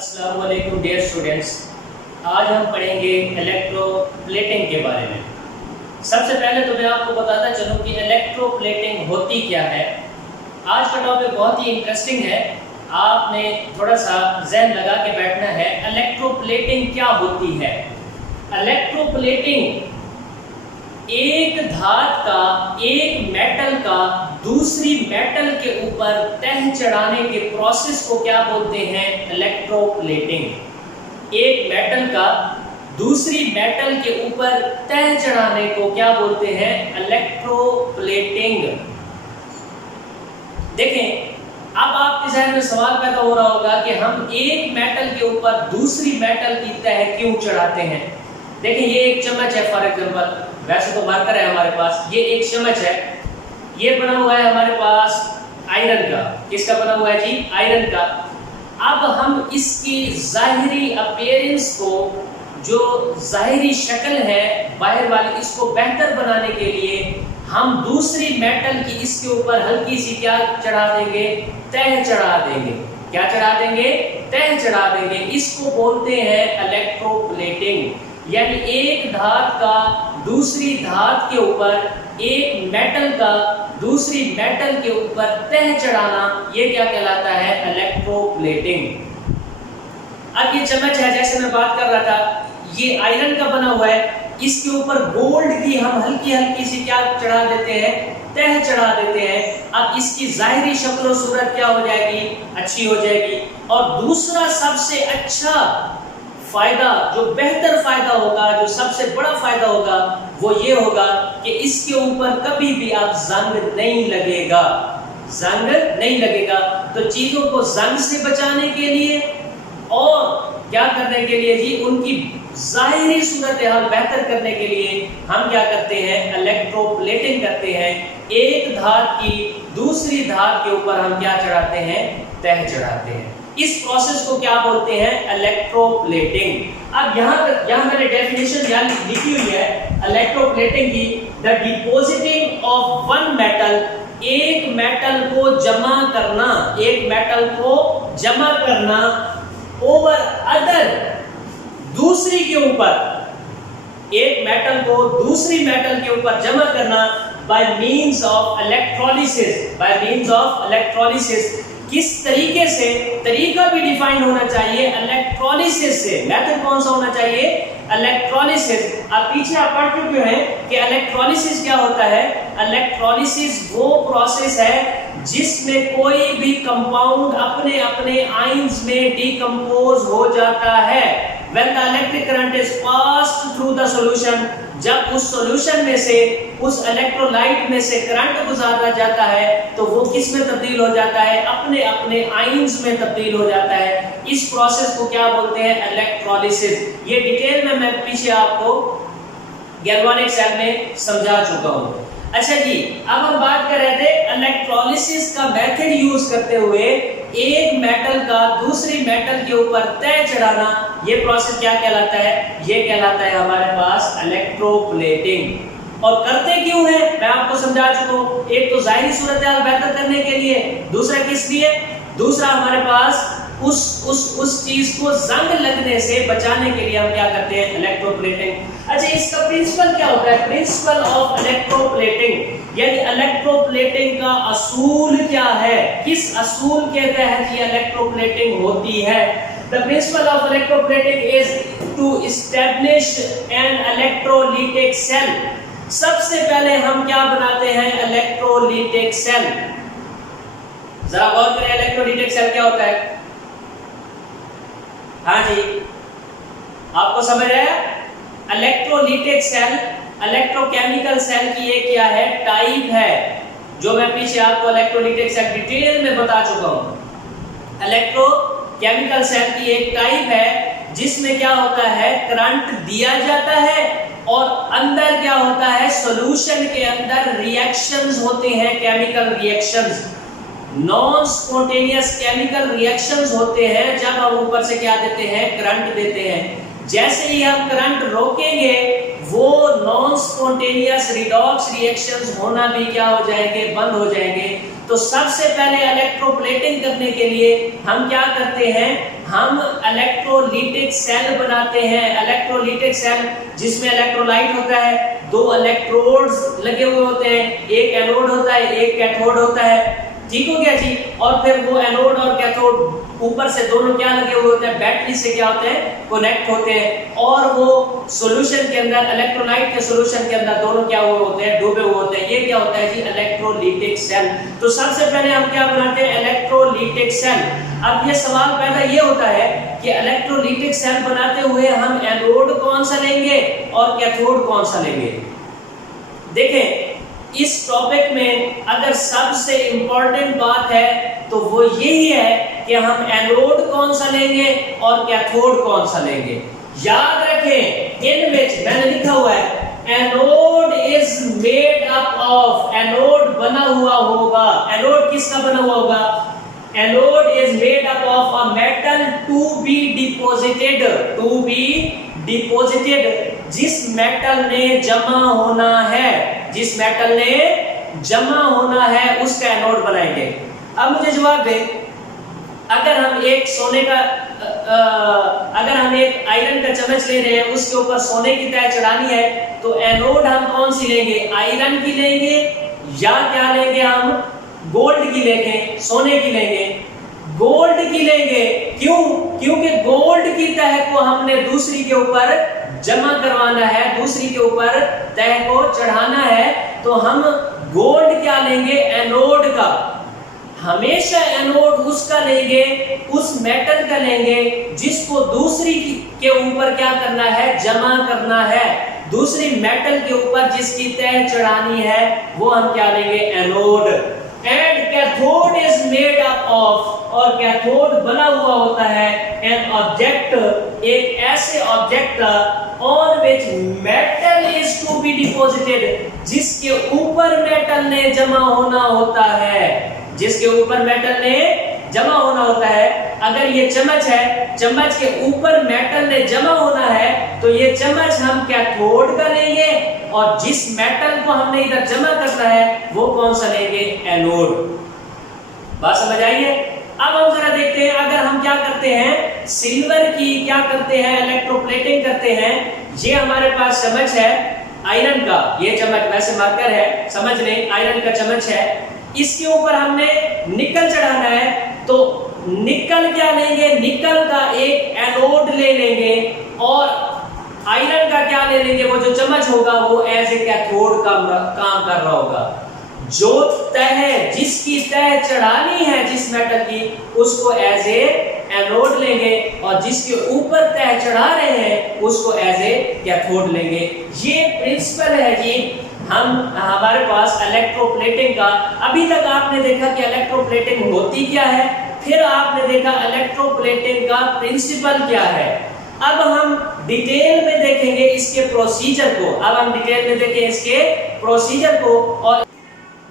अस्सलाम वालेकुम dear students. आज हम पढ़ेंगे इलेक्ट्रोप्लेटिंग के बारे में। सबसे पहले तो मैं आपको बताता चलूं कि इलेक्ट्रोप्लेटिंग होती क्या है। आज का टॉपिक बहुत ही इंटरेस्टिंग है, आपने थोड़ा सा जहन लगा के बैठना है। इलेक्ट्रोप्लेटिंग क्या होती है? इलेक्ट्रोप्लेटिंग एक धात का, एक मेटल का दूसरी मेटल के ऊपर तह चढ़ाने के प्रोसेस को क्या बोलते हैं? इलेक्ट्रोप्लेटिंग। एक मेटल का दूसरी मेटल के ऊपर तह चढ़ाने को क्या बोलते हैं? इलेक्ट्रोप्लेटिंग। देखें, अब आपके जहन में सवाल पैदा हो रहा होगा कि हम एक मेटल के ऊपर दूसरी मेटल की तह क्यों चढ़ाते हैं। देखिए, ये एक चम्मच है फॉर एग्जांपल, वैसे तो मार्कर है हमारे पास, ये एक चम्मच है, ये बना हुआ है हमारे पास आयरन का। किसका बना हुआ है जी? आयरन का। अब हम इसकी जाहिरी अपीयरेंस को, जो जाहिरी शक्ल है बाहर वाली, इसको बेहतर बनाने के लिए हम दूसरी मेटल की इसके ऊपर हल्की सी क्या चढ़ा देंगे? तह चढ़ा देंगे। क्या चढ़ा देंगे? तह चढ़ा देंगे। इसको बोलते हैं इलेक्ट्रोप्लेटिंग। यानी एक धात का दूसरी धात के ऊपर, एक मेटल का दूसरी मेटल के ऊपर तह चढ़ाना, ये क्या कहलाता है? इलेक्ट्रोप्लेटिंग। अब ये चम्मच है, जैसे मैं बात कर रहा था, ये आयरन का बना हुआ है, इसके ऊपर गोल्ड की हम हल्की हल्की सी क्या चढ़ा देते हैं? तह चढ़ा देते हैं। अब इसकी जाहिरी शक्ल और सूरत क्या हो जाएगी? अच्छी हो जाएगी। और दूसरा सबसे अच्छा फायदा, जो बेहतर फायदा होगा, जो सबसे बड़ा फायदा होगा, वो ये होगा कि इसके ऊपर कभी भी आप जंग नहीं लगेगा। जंग नहीं लगेगा। तो चीजों को जंग से बचाने के लिए और क्या करने के लिए जी? उनकी जाहिरी सूरत हाल बेहतर करने के लिए हम क्या करते हैं? इलेक्ट्रोप्लेटिंग करते हैं। एक धात की दूसरी धात के ऊपर हम क्या चढ़ाते हैं? तह चढ़ाते हैं। इस प्रोसेस को क्या बोलते हैं? इलेक्ट्रोप्लेटिंग। अब यहाँ मैंने डेफिनेशन यहाँ लिखी हुई है इलेक्ट्रोप्लेटिंग की। The depositing of one metal, एक मेटल को जमा करना, एक मेटल को जमा करना ओवर अदर, दूसरी के ऊपर, एक मेटल को दूसरी मेटल के ऊपर जमा करना bye means of electrolysis. Bye means of electrolysis. किस तरीके से? तरीका भी डिफाइन होना चाहिए इलेक्ट्रोलिसिस से। मेथड कौन सा होना चाहिए? इलेक्ट्रोलिसिस। अब पीछे आप पढ़ चुके हैं कि इलेक्ट्रोलिसिस क्या होता है। इलेक्ट्रोलिसिस वो प्रोसेस है जिसमें कोई भी कंपाउंड अपने अपने आयंस में डिकम्पोज हो जाता है। When the electric current is passed through the solution, जब उस सॉल्यूशन में से, उस इलेक्ट्रोलाइट में से करंट गुजारा जाता है, तो वो किस में तब्दील हो जाता है? अपने अपने आयंस में तब्दील हो जाता है। इस प्रोसेस को क्या बोलते हैं? इलेक्ट्रोलिसिस। ये डिटेल में मैं पीछे आपको गैल्वानिक सेल में समझा चुका हूँ। अच्छा जी, अब हम बात कर रहे थे इलेक्ट्रोलिसिस का मेथड यूज करते हुए एक मेटल का दूसरी मेटल के ऊपर तह चढ़ाना। ये प्रोसेस क्या कहलाता है? ये कहलाता है हमारे पास इलेक्ट्रोप्लेटिंग। और करते क्यों है मैं आपको समझा चुका हूं। एक तो जाहिरी सूरत हाल बेहतर करने के लिए, दूसरा किस लिए? दूसरा हमारे पास उस चीज को जंग लगने से बचाने के लिए हम क्या करते हैं? इलेक्ट्रोप्लेटिंग। अच्छा, इसका प्रिंसिपल क्या होता है? प्रिंसिपल ऑफ इलेक्ट्रोप्लेटिंग, यानी इलेक्ट्रोप्लेटिंग का असूल क्या है? किस असूल के तहत ये इलेक्ट्रोप्लेटिंग होती है? The principle of electroplating is to establish an electrolytic cell. सबसे पहले हम क्या बनाते हैं? Electrolytic cell. जरा गौर करें, इलेक्ट्रोलिटिक सेल क्या होता है? हाँ जी, आपको समझ आया? इलेक्ट्रोलिटिक सेल इलेक्ट्रोकेमिकल सेल की ये क्या है? टाइप है, जो मैं पीछे आपको इलेक्ट्रोलिटिक सेल डिटेल में बता चुका हूं। इलेक्ट्रोकेमिकल सेल की एक टाइप है जिसमें क्या होता है? करंट दिया जाता है और अंदर क्या होता है? सॉल्यूशन के अंदर रिएक्शंस होते हैं, chemical reactions, non spontaneous chemical reactions होते हैं। जब हम ऊपर से क्या देते हैं? करंट देते हैं। जैसे ही हम करंट रोकेंगे, वो नॉन स्पॉन्टेनियस रिडॉक्स रिएक्शंस होना भी क्या हो जाएंगे? बंद हो जाएंगे। तो सबसे पहले इलेक्ट्रोप्लेटिंग करने के लिए हम क्या करते हैं? हम इलेक्ट्रोलिटिक सेल बनाते हैं। इलेक्ट्रोलिटिक सेल जिसमें इलेक्ट्रोलाइट होता है, 2 इलेक्ट्रोड्स लगे हुए होते हैं, एक एनोड होता है, एक कैथोड होता है। ठीक हो गया जी। और फिर वो एनोड और कैथोड ऊपर से दोनों क्या लगे हुए होते हैं, बैटरी से क्या होते हैं, कनेक्ट होते हैं। और वो सॉल्यूशन के अंदर, इलेक्ट्रोलाइट के सॉल्यूशन के अंदर दोनों क्या हुए होते हैं, डूबे हुए होते हैं। ये क्या होता है जी, इलेक्ट्रोलिटिक सेल। तो सबसे पहले हम क्या बनाते हैं, इलेक्ट्रोलिटिक सेल। अब ये सवाल पैदा ये होता है कि इलेक्ट्रोलिटिक सेल बनाते हुए हम एनोड कौन सा लेंगे और कैथोड कौन सा लेंगे। देखें, इस टॉपिक में अगर सबसे इंपॉर्टेंट बात है तो वो यही है कि हम एनोड कौन सा लेंगे और कैथोड कौन सा लेंगे। याद रखें, इन विच मैंने लिखा हुआ है anode is made up of, anode बना हुआ होगा। एनोड किसका बना हुआ होगा, anode is made up of a metal to be deposited, to be deposited, जिस मेटल ने जमा होना है, जिस मेटल ने जमा होना है उसका एनोड बनाएंगे। अब मुझे जवाब दें, अगर हम एक सोने का अगर हम एक आयरन का चम्मच ले रहे हैं, उसके ऊपर सोने की तह चढ़ानी है, तो एनोड हम कौन सी लेंगे, आयरन की लेंगे या क्या लेंगे, हम गोल्ड की लेंगे, सोने की लेंगे, गोल्ड की लेंगे। क्यों, क्योंकि गोल्ड की तह को हमने दूसरी के ऊपर जमा करवाना है, दूसरी के ऊपर तह को चढ़ाना है, तो हम गोल्ड क्या लेंगे, एनोड का। हमेशा एनोड उसका लेंगे, उस मेटल का लेंगे जिसको दूसरी के ऊपर क्या करना है, जमा करना है। दूसरी मेटल के ऊपर जिसकी तह चढ़ानी है वो हम क्या लेंगे, anode. And cathode is made up of, और कैथोड बना हुआ होता है एन ऑब्जेक्ट, एक ऐसे object on which metal is to be deposited, जिसके ऊपर मेटल ने जमा होना होता है, जिसके ऊपर मेटल ने जमा होना होता है। अगर ये चम्मच है, चम्मच के ऊपर मेटल ने जमा होना है, तो ये चम्मच हम कैथोड का लेंगे, और जिस मेटल को हमने इधर जमा करना है वो कौन सा लेंगे, एनोड। बात समझ आई है। अब हम जरा देखते हैं, अगर हम क्या करते हैं, सिल्वर की क्या करते हैं, इलेक्ट्रोप्लेटिंग करते हैं। ये हमारे पास चम्मच है आयरन का, ये चम्मच वैसे मार्कर है, समझ लें आयरन का चम्मच है, इसके ऊपर हमने निकल चढ़ाना है, तो निकल क्या लेंगे, निकल का एक एनोड ले लेंगे, और आयरन का क्या ले लेंगे, वो जो चम्मच होगा वो एज ए कैथोड का काम कर रहा होगा। जो तह, जिसकी तह चढ़ानी है जिस मेटल की, उसको एज ए एनोड लेंगे, और जिसके ऊपर तह चढ़ा रहे हैं उसको एज ए कैथोड लेंगे। ये प्रिंसिपल है जी हमारे पास इलेक्ट्रोप्लेटिंग का। अभी तक आपने देखा कि इलेक्ट्रोप्लेटिंग होती क्या है, फिर आपने देखा इलेक्ट्रोप्लेटिंग का प्रिंसिपल क्या है। अब हम डिटेल में देखेंगे इसके प्रोसीजर को, अब हम डिटेल में देखें इसके प्रोसीजर को। और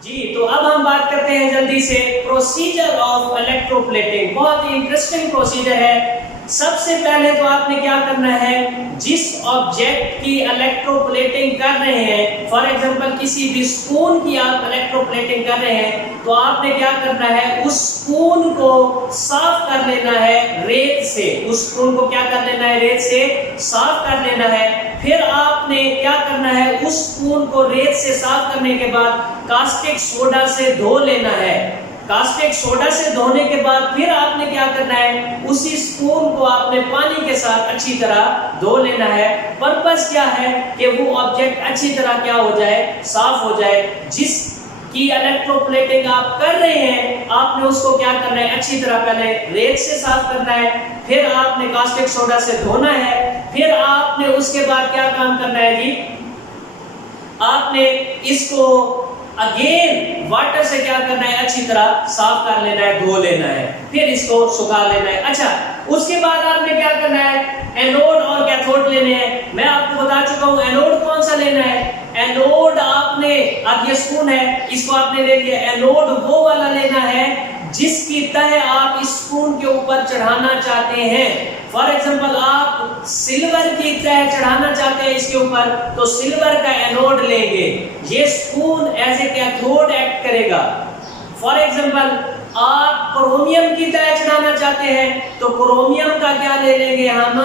जी, तो अब हम बात करते हैं जल्दी से प्रोसीजर ऑफ इलेक्ट्रोप्लेटिंग। बहुत ही इंटरेस्टिंग प्रोसीजर है। सबसे पहले तो आपने क्या करना है, जिस ऑब्जेक्ट की इलेक्ट्रोप्लेटिंग कर रहे हैं, फॉर एग्जांपल किसी भी स्पून की आप इलेक्ट्रोप्लेटिंग कर रहे हैं, तो आपने क्या करना है, उस स्पून को साफ कर लेना है रेत से, उस स्पून को क्या कर लेना है, रेत से साफ कर लेना है। फिर आपने क्या करना है, उस स्पून को रेत से साफ करने के बाद कास्टिक सोडा से धो लेना है। कास्टिक सोडा से धोने के बाद फिर आपने क्या करना है, उसी स्पून को आपने पानी के साथ अच्छी तरह धो लेना है। पर्पस क्या है कि वो ऑब्जेक्ट अच्छी तरह क्या हो जाए, साफ हो जाए। जिसकी इलेक्ट्रोप्लेटिंग आप कर रहे हैं, आपने उसको क्या करना है, अच्छी तरह पहले रेत से साफ करना है, फिर आपने कास्टिक सोडा से धोना है, फिर आपने उसके बाद क्या काम करना है जी, आपने इसको अगेन वाटर से क्या करना है, अच्छी तरह साफ कर लेना है, धो लेना है, फिर इसको सुखा लेना है। अच्छा, उसके बाद आपने क्या करना है, एनोड और कैथोड लेने हैं। मैं आपको बता चुका हूं एनोड कौन सा लेना है। एनोड आपने, अब ये स्पून है, इसको आपने ले लिया, एनोड वो वाला लेना है जिसकी तह आप इस स्पून के ऊपर चढ़ाना चाहते हैं। फॉर एग्जांपल आप सिल्वर की तह चढ़ाना चाहते हैं इसके ऊपर, तो सिल्वर का एनोड लेंगे, ये spoon as a cathode act करेगा। फॉर एग्जांपल आप क्रोमियम की तह चढ़ाना चाहते हैं तो क्रोमियम का क्या ले लेंगे हम,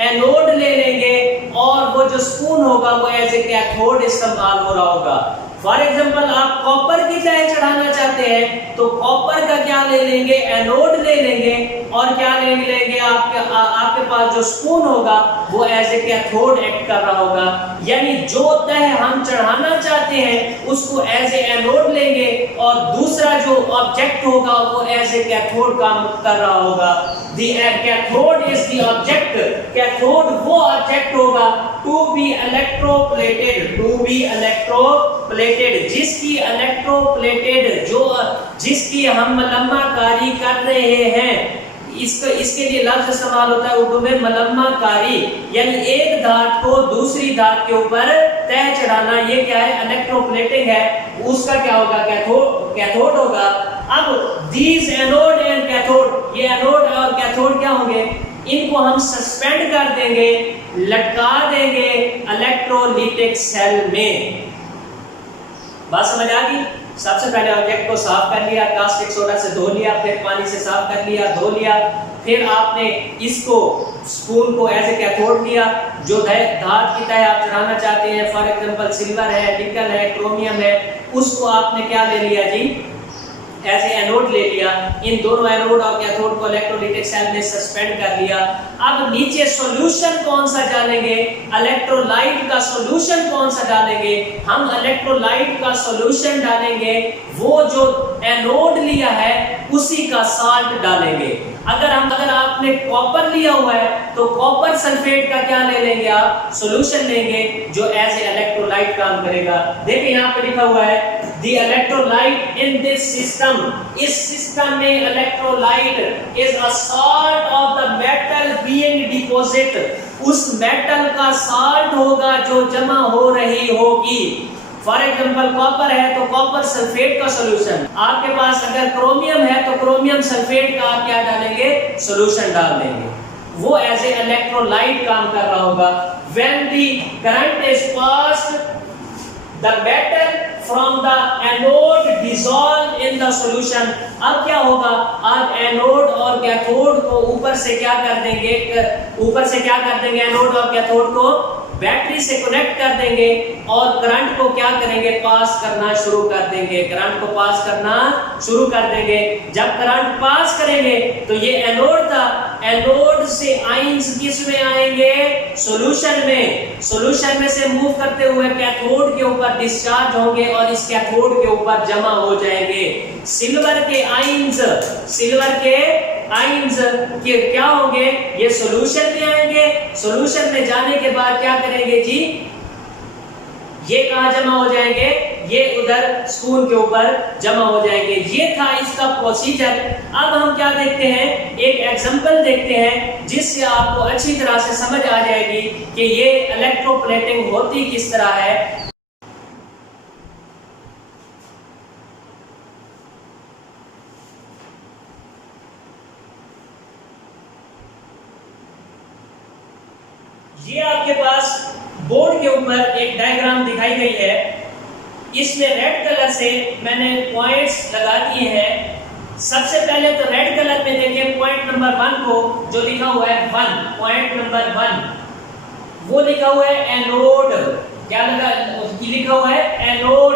एनोड ले लेंगे, और वो जो स्पून होगा वो एज ए कैथोड इस्तेमाल हो रहा होगा। फॉर एग्जाम्पल आप कॉपर की तह चढ़ाना चाहते हैं तो कॉपर का क्या ले लेंगे, एनोड ले लेंगे, और क्या ले लेंगे, आपके पास जो स्पून होगा वो एज ए कैथोड एक्ट कर रहा होगा। यानी जो तह हम चढ़ाना चाहते हैं उसको एज ए एनोड लेंगे और दूसरा जो ऑब्जेक्ट होगा वो एज ए कैथोड काम कर रहा होगा। The cathode is the object. Cathode वो ऑब्जेक्ट होगा to be electroplated, जिसकी electroplated जिसकी हम मलम्माकारी कर रहे हैं। इसके लिए लफ्ज इस्तेमाल होता है उर्दू में मलम्माकारी, यानी एक धात को दूसरी धात के ऊपर तह चढ़ाना, ये क्या है, इलेक्ट्रोप्लेटिंग है। उसका क्या होगा, कैथोड होगा। अब दीज एनोड एंड कैथोड, ये एनोड और कैथोड क्या होंगे, इनको हम सस्पेंड कर देंगे, लटका देंगे इलेक्ट्रोलिटिक सेल में। बात समझ आ गई? सबसे पहले ऑब्जेक्ट को साफ कर लिया, कास्टिक सोडा से धो लिया, फिर पानी से साफ कर लिया, धो लिया, फिर आपने इसको स्पून को एज ए कैथोड लिया। जो धात की तह आप चढ़ाना चाहते हैं, फॉर एग्जांपल सिल्वर है, निकल है, क्रोमियम है, उसको आपने क्या ले लिया जी, एज ए एनोड ले लिया। इन दोनों एनोड और कैथोड को इलेक्ट्रोलिटिक सेल में सस्पेंड कर लिया। अब नीचे सॉल्यूशन कौन सा डालेंगे, इलेक्ट्रोलाइट का सॉल्यूशन कौन सा डालेंगे, हम इलेक्ट्रोलाइट का सॉल्यूशन डालेंगे, वो जो एनोड लिया है उसी का साल्ट डालेंगे। अगर आपने कॉपर लिया हुआ है तो कॉपर सल्फेट का क्या ले लेंगे आप, सॉल्यूशन लेंगे, जो एज ए इलेक्ट्रोलाइट काम करेगा। देखिए यहाँ पे लिखा हुआ है the electrolyte in this system, इस सिस्टम में electrolyte is a salt of the metal being deposit, उस मेटल का साल्ट होगा जो जमा हो रही होगी। फॉर एग्जाम्पल कॉपर है तो कॉपर सल्फेट का सोल्यूशन, आपके पास अगर क्रोमियम है तो क्रोमियम सल्फेट का आप क्या डालेंगे, सोल्यूशन डाल देंगे, वो एज ए इलेक्ट्रोलाइट काम कर रहा होगा। When the current is passed, the metal from the anode dissolve in the solution। अब क्या होगा, आप एनोड और कैथोड को ऊपर से क्या कर देंगे, एनोड और कैथोड को बैटरी से कनेक्ट कर देंगे और करंट को क्या करेंगे, पास करना शुरू कर देंगे, करंट को पास करना शुरू कर देंगे। जब करंट पास करेंगे तो ये एनोड था, एनोड से आयंस किस में आएंगे, सॉल्यूशन में, सॉल्यूशन में से मूव करते हुए कैथोड के ऊपर डिस्चार्ज होंगे और इस कैथोड के ऊपर जमा हो जाएंगे। सिल्वर के आयंस के क्या होंगे, ये सॉल्यूशन में आएंगे, सॉल्यूशन में जाने के बाद क्या करेंगे जी, ये कहाँ जमा हो जाएंगे, ये उधर स्पून के ऊपर जमा हो जाएंगे। ये था इसका प्रोसीजर। अब हम क्या देखते हैं, एक एग्जांपल देखते हैं जिससे आपको अच्छी तरह से समझ आ जाएगी कि ये इलेक्ट्रोप्लेटिंग होती किस तरह है। ये आपके पास बोर्ड के ऊपर एक डायग्राम दिखाई गई है, इसमें रेड कलर से मैंने पॉइंट्स लगा दिए हैं। सबसे पहले तो रेड कलर में देखिए पॉइंट नंबर 1 को, जो लिखा हुआ है 1, पॉइंट नंबर 1, वो लिखा हुआ है एनोड। क्या लिखा हुआ है, एनोड।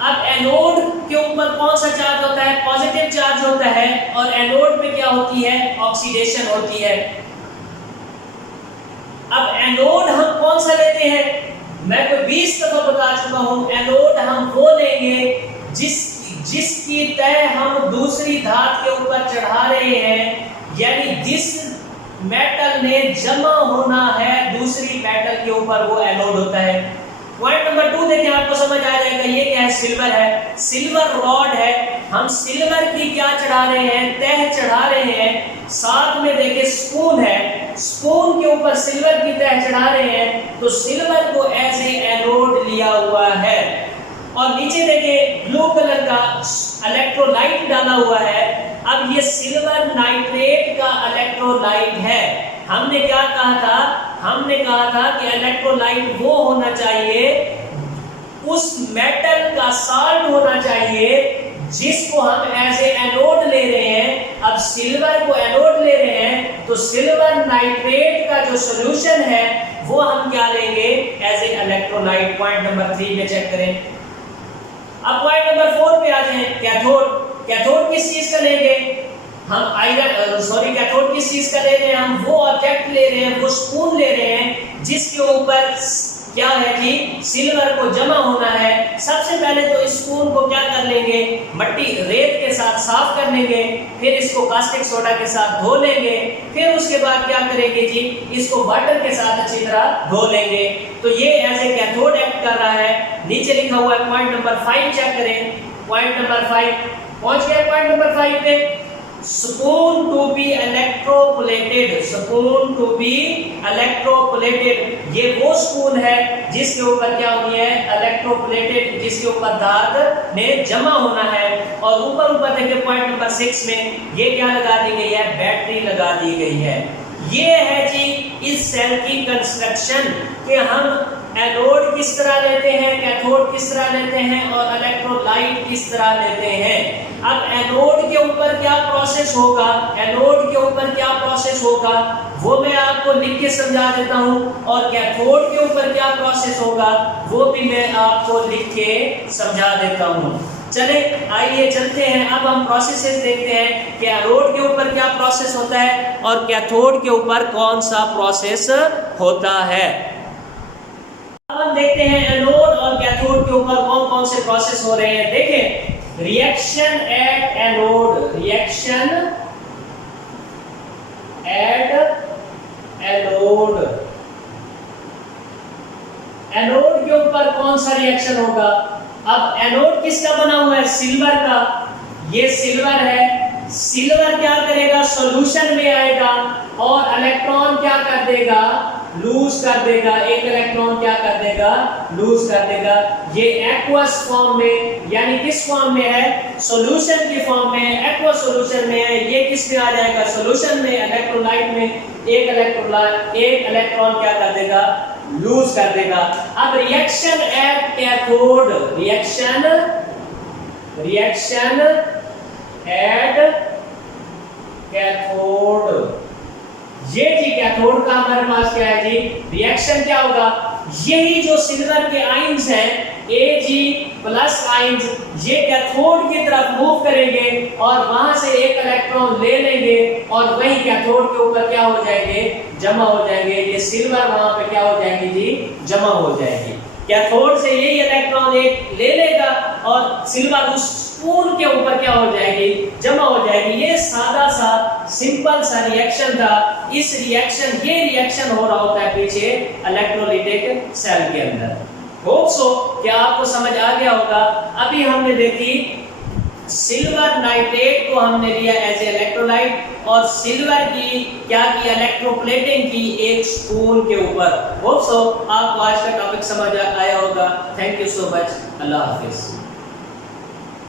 अब एनोड के ऊपर कौन सा चार्ज होता है, पॉजिटिव चार्ज होता है, और एनोड में क्या होती है, ऑक्सीडेशन होती है। अब एनोड हम कौन सा लेते हैं, मैं कोई 20 दफा बता चुका हूं, एनोड हम वो लेंगे जिसकी तह हम दूसरी धात के ऊपर चढ़ा रहे हैं, यानी जिस मेटल में जमा होना है दूसरी मेटल के ऊपर, वो एनोड होता है। पॉइंट नंबर 2 देखिए, आपको समझ आ जाएगा, ये क्या है, सिल्वर है, सिल्वर रॉड है, हम सिल्वर की क्या चढ़ा रहे हैं, तह चढ़ा रहे हैं। साथ में देखिए स्पून है, स्पून के ऊपर सिल्वर की तह चढ़ा रहे हैं, तो सिल्वर को एज ए एनोड लिया हुआ है। और नीचे देखिए ब्लू कलर का इलेक्ट्रोलाइट डाला हुआ है। अब ये सिल्वर नाइट्रेट का इलेक्ट्रोलाइट है। हमने क्या कहा था, हमने कहा था कि इलेक्ट्रोलाइट वो होना चाहिए, उस मेटल का साल्ट होना चाहिए जिसको हम एज ए एनोड ले रहे हैं। अब सिल्वर को एनोड ले रहे हैं तो सिल्वर नाइट्रेट का जो सॉल्यूशन है वो हम क्या लेंगे as a electrolyte. Point number 3 में चेक करें। अब पॉइंट नंबर 4 पे आ जाएं, कैथोड। कैथोड किस चीज का लेंगे हम, आयरन कैथोड किस चीज का ले रहे हैं हम, वो ऑब्जेक्ट ले रहे हैं, वो स्पून ले रहे हैं जिसके ऊपर क्या है कि सिल्वर को जमा होना है। सबसे पहले तो इस स्पून को क्या कर लेंगे, मट्टी रेत के साथ साफ कर लेंगे, फिर इसको कास्टिक सोडा के साथ धो लेंगे, फिर उसके बाद क्या करेंगे जी, इसको वाटर के साथ अच्छी तरह धो लेंगे। तो ये एज ए कैथोड एक्ट कर रहा है। नीचे लिखा हुआ है पॉइंट नंबर 5 चेक करें। पॉइंट नंबर 5 पहुंच गए। पॉइंट नंबर 5 पे spoon to be electroplated. Spoon to be electroplated, ये वो स्पून है जिसके ऊपर क्या होनी है, इलेक्ट्रोप्लेटेड, जिसके ऊपर धातु ने जमा होना है। और ऊपर देखिए पॉइंट नंबर 6 में ये क्या लगा दी गई है, बैटरी लगा दी गई है। ये है जी इस सेल की कंस्ट्रक्शन कि हम एनोड किस तरह लेते हैं, कैथोड किस तरह लेते हैं और इलेक्ट्रोलाइट किस तरह लेते हैं। अब एनोड के ऊपर क्या प्रोसेस होगा, एनोड के ऊपर क्या प्रोसेस होगा वो मैं आपको लिख के समझा देता हूं, और कैथोड के ऊपर क्या प्रोसेस होगा वो भी मैं आपको लिख के समझा देता हूं। चले आइए चलते हैं, अब हम प्रोसेसेस देखते हैं कि एनोड के ऊपर क्या प्रोसेस होता है और कैथोड के ऊपर कौन सा प्रोसेस होता है। अब हम देखते हैं एनोड और कैथोड के ऊपर कौन कौन से प्रोसेस हो रहे हैं। देखें, reaction at anode, reaction at anode, anode के ऊपर कौन सा रिएक्शन होगा। अब एनोड किसका बना हुआ है, सिल्वर का, ये सिल्वर है। सिल्वर क्या करेगा, सॉल्यूशन में आएगा और इलेक्ट्रॉन क्या कर देगा, लूज कर देगा। एक इलेक्ट्रॉन क्या कर देगा, लूज कर देगा। ये एक्वस फॉर्म में, यानी किस फॉर्म में है, सॉल्यूशन की फॉर्म में, एक्वस सॉल्यूशन में है। ये किस में आ जाएगा, सॉल्यूशन में, इलेक्ट्रोलाइट में। एक इलेक्ट्रॉन क्या कर देगा, लूज कर देगा। अब reaction at cathode, reaction at cathode, ये जी कैथोड का हमारे पास क्या है जी, रिएक्शन क्या होगा, यही जो सिल्वर के आयंस हैं Ag+ आयंस, ये कैथोड की तरफ मूव करेंगे और वहां से एक इलेक्ट्रॉन ले लेंगे और वही कैथोड के ऊपर क्या हो जाएंगे, जमा हो जाएंगे। ये सिल्वर वहां पे क्या हो जाएंगे जी, जमा हो जाएंगे। कैथोड से यही इलेक्ट्रॉन एक ले लेगा और सिल्वर उस स्पून के ऊपर क्या हो जाएगी, जमा हो जाएगी। ये सादा सा सिंपल सा रिएक्शन था। इस रिएक्शन, ये रिएक्शन हो रहा होता है पीछे इलेक्ट्रोलाइटिक सेल के अंदर। होप सो क्या आपको समझ आ गया होगा। अभी हमने देखी सिल्वर नाइट्रेट को हमने लिया एज ए इलेक्ट्रोलाइट और सिल्वर की क्या की, इलेक्ट्रोप्लेटिंग की एक स्पून के ऊपर। होप सो आपको आज का टॉपिक समझ आया होगा। Thank you so much. Allah Hafiz.